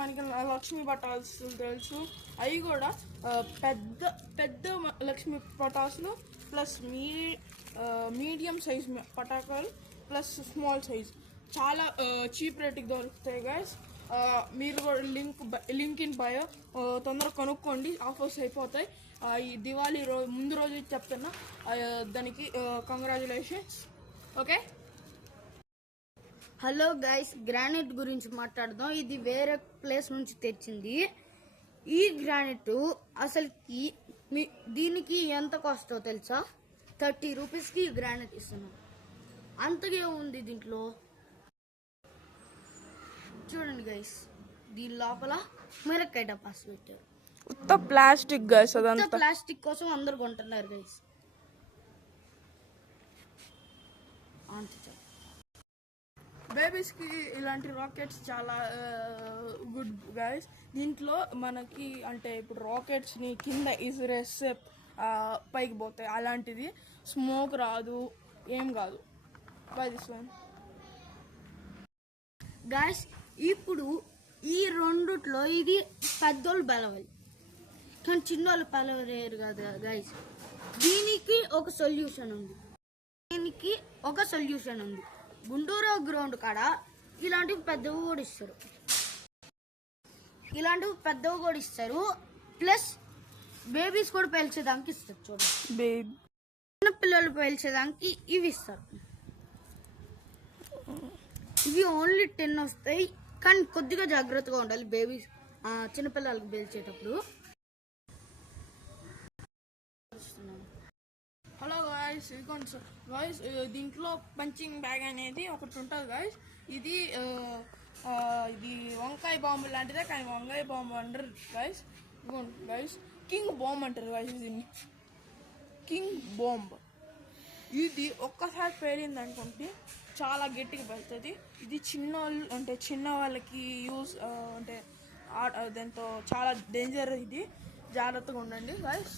మనకి లక్ష్మీ పటాసులు తెలుసు, అవి కూడా పెద్ద పెద్ద లక్ష్మీ పటాసులు ప్లస్ మీడియం సైజ్ పటాకాలు ప్లస్ స్మాల్ సైజ్ చాలా చీప్ రేట్కి దొరుకుతాయి గైస్. మీరు కూడా లింక్ ఇన్ బయో తొందరగా కొనుక్కోండి, ఆఫర్స్ అయిపోతాయి. ఈ దివాళీ ముందు రోజు చెప్తున్నా, దానికి congratulations. Okay, hello guys, granite గురించి మాట్లాడదాం. ఇది వేరే ప్లేస్ నుంచి తెచ్చింది. ఈ గ్రానైట్ అసలుకి దీనికి ఎంత కాస్టో తెలుసా? 30 రూపీస్కి ఈ గ్రానైట్ ఇస్తున్నాం. అంతగా ఉంది దీంట్లో. చూడండి గైస్, దీని లోపల మిరక్కాయ డబ్బాస్ పెట్టారు. ఉత్త ప్లాస్టిక్ గైస్, అదంతా ప్లాస్టిక్ కోసం అందరు కొంటున్నారు గైస్. బేబీస్కి ఇలాంటి రాకెట్స్ చాలా గుడ్ గైస్. దీంట్లో మనకి అంటే ఇప్పుడు రాకెట్స్ని కింద ఇసిరేస్తే పైకి పోతాయి, అలాంటిది స్మోక్ రాదు, ఏం కాదు. By this one guy's. ఇప్పుడు ఈ రెండుట్లో ఇది పెద్దోళ్ళు బలవాలి, కానీ చిన్నోళ్ళు బలవలేరు కదా గైస్. దీనికి ఒక సొల్యూషన్ ఉంది. గుంటూరు గ్రౌండ్ కాడ ఇలాంటివి పెద్దవి కూడా ఇస్తారు. ప్లస్ బేబీస్ కూడా పేల్చేదానికి ఇస్తారు. చూడండి, చిన్న పిల్లలు పేల్చేదానికి ఇవి ఇస్తారు. ఇవి ఓన్లీ 10 వస్తాయి, కానీ కొద్దిగా జాగ్రత్తగా ఉండాలి బేబీస్ చిన్నపిల్లలకి పేల్చేటప్పుడు. హలో గాయస్, ఇదిగోండి గాయస్, దీంట్లో పంచింగ్ బ్యాగ్ అనేది ఒకటి ఉంటుంది గాయస్. ఇది వంకాయ బాంబు లాంటిదే, కానీ వంకాయ బాంబు అంటారు గాయస్. ఇదిగోండి గాయస్, కింగ్ బాంబ్ అంటారు గాయస్. దీన్ని కింగ్ బాంబ్. ఇది ఒక్కసారి పేలింది అనుకుంటే చాలా గట్టిగా పెడుతుంది. ఇది చిన్న వాళ్ళకి యూజ్ అంటే దాంతో చాలా డేంజర్. ఇది జాగ్రత్తగా ఉండండి గాయస్.